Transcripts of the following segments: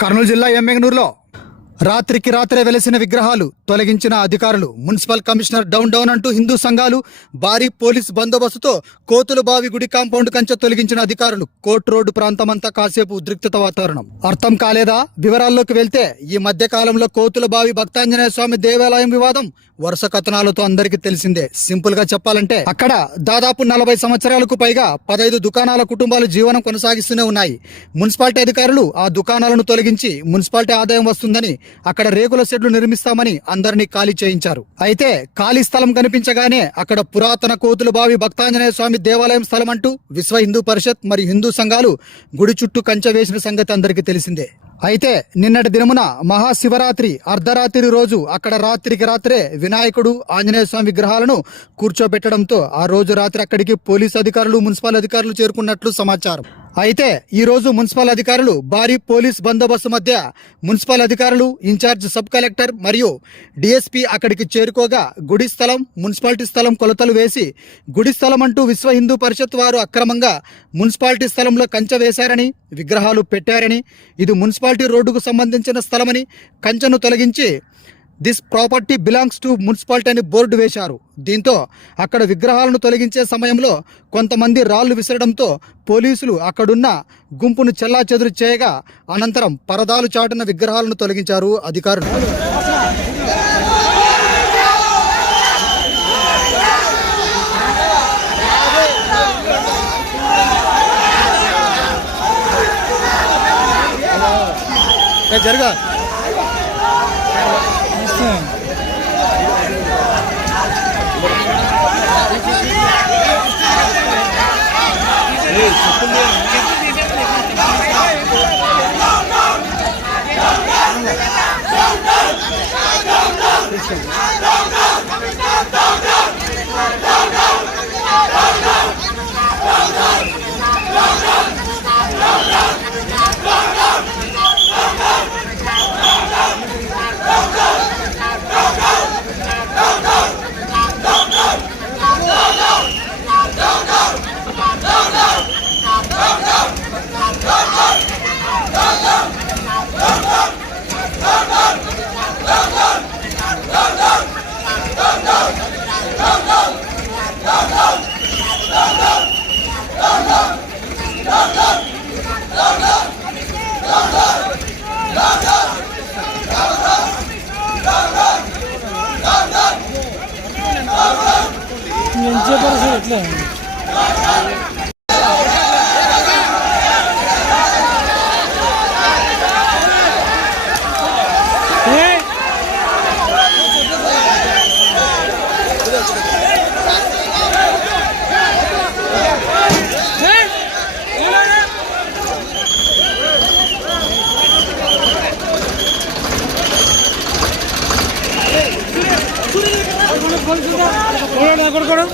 కర్నూలు జిల్లా ఎమ్మెగనూరులో రాత్రికి రాత్రే వెలసిన విగ్రహాలు తొలగించిన అధికారులు మున్సిపల్ కమిషనర్ డౌన్ డౌన్ అంటూ హిందూ సంఘాలు భారీ పోలీస్ బందోబస్తుతో కోతుల బావి గుడి కాంపౌండ్ కంచె తొలగించిన అధికారులు కోర్టు రోడ్డు ప్రాంతమంతా కాసేపు ఉద్రిక్తత వాతావరణం. అర్థం కాలేదా? వివరాల్లోకి వెళ్తే ఈ మధ్య కాలంలో కోతుల బావి భక్తాంజనేయ స్వామి దేవాలయం వివాదం వరుస కథనాలతో అందరికీ తెలిసిందే. సింపుల్గా చెప్పాలంటే అక్కడ దాదాపు నలభై సంవత్సరాలకు పైగా పదైదు దుకాణాల కుటుంబాలు జీవనం కొనసాగిస్తూనే ఉన్నాయి. మున్సిపాలిటీ అధికారులు ఆ దుకాణాలను తొలగించి మున్సిపాలిటీ ఆదాయం వస్తుందని అక్కడ రేకుల షెడ్లు నిర్మిస్తామని అందరినీ ఖాళీ చేయించారు. అయితే ఖాళీ స్థలం కనిపించగానే అక్కడ పురాతన కోతులు బావి భక్తాంజనేయ స్వామి దేవాలయం స్థలం అంటూ విశ్వ హిందూ పరిషత్ మరియు హిందూ సంఘాలు గుడి చుట్టూ కంచె వేసిన సంగతి అందరికీ తెలిసిందే. అయితే నిన్నటి దినమున మహాశివరాత్రి అర్ధరాత్రి రోజు అక్కడ రాత్రికి రాత్రే వినాయకుడు ఆంజనేయ స్వామి విగ్రహాలను కూర్చోబెట్టడంతో ఆ రోజు రాత్రి అక్కడికి పోలీసు అధికారులు మున్సిపల్ అధికారులు చేరుకున్నట్లు సమాచారం. అయితే ఈరోజు మున్సిపల్ అధికారులు భారీ పోలీస్ బందోబస్తు మధ్య మున్సిపల్ అధికారులు ఇన్ఛార్జ్ సబ్ కలెక్టర్ మరియు డిఎస్పీ అక్కడికి చేరుకోగా గుడి స్థలం మున్సిపాలిటీ స్థలం కొలతలు వేసి గుడి స్థలం అంటూ విశ్వ హిందూ పరిషత్ వారు అక్రమంగా మున్సిపాలిటీ స్థలంలో కంచె వేశారని విగ్రహాలు పెట్టారని ఇది మున్సిపాలిటీ రోడ్డుకు సంబంధించిన స్థలమని కంచెను తొలగించి this property belongs to municipality అని బోర్డు వేశారు. దీంతో అక్కడ విగ్రహాలను తొలగించే సమయంలో కొంతమంది రాళ్ళు విసరడంతో పోలీసులు అక్కడున్న గుంపును చెల్లా చెదురు చేయగా అనంతరం పరదాలు చాటిన విగ్రహాలను తొలగించారు అధికారులు. జరగా. আসছেন यांचे परिसर కొడుకోడు కొడుకోడు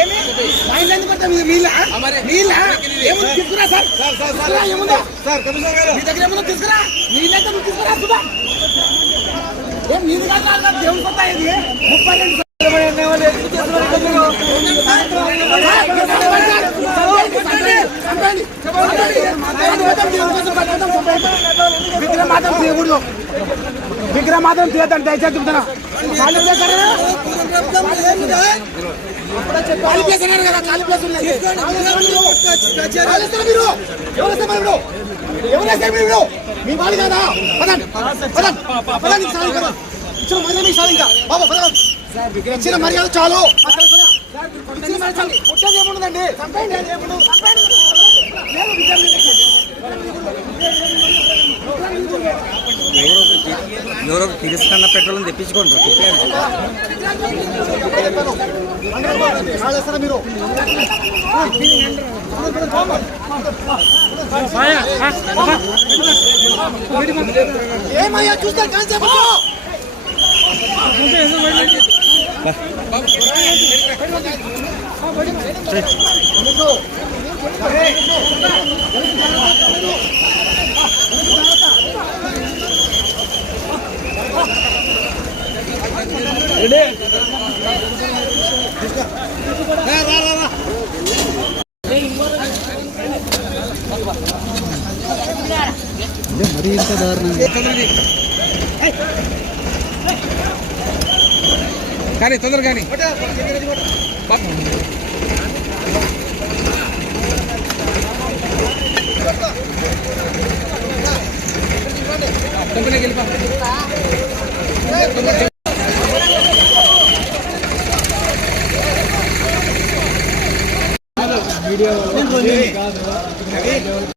ఏమి మా ఇల్లు ఎందుకు కొట్టావు? మీరు వీళ్ళా? వీళ్ళా? ఏముంది? తీసుకురా సార్. తీసుకురా, ఏముందో? మీ దగ్గర ఏముందో తీసుకురా. మీ ఇల్లు అయితే నువ్వు తీసుకురా, చూద్దాం. ఏం నీది కాదు కాదు కాదు, దేవుని కొత్త ఇది. ముప్పై రెండు విగ్రహం మాత్రం తీయకూడదు విగ్రహం మాత్రం తీయద్దండి దయచేసి చెప్తున్నా. మీ వాళ్ళు కదా? పదండి. పదండి. పదండి ఇచ్చిన మర్యాద చాలు ఇంకా. బాబా పదండి. ఇచ్చిన మర్యాద చాలు. ఇచ్చిన మర్యాద ఏముండదండి? ఏముండదు చంపేయండి ఎవరో తిరస్కన్న పెట్రోల్ తెప్పించుకోండి. ఏమయ్యా చూస్తారు కాన్సెప్ట్ మరి ఇంత దారుణం కానీ తొందరగా కాదు.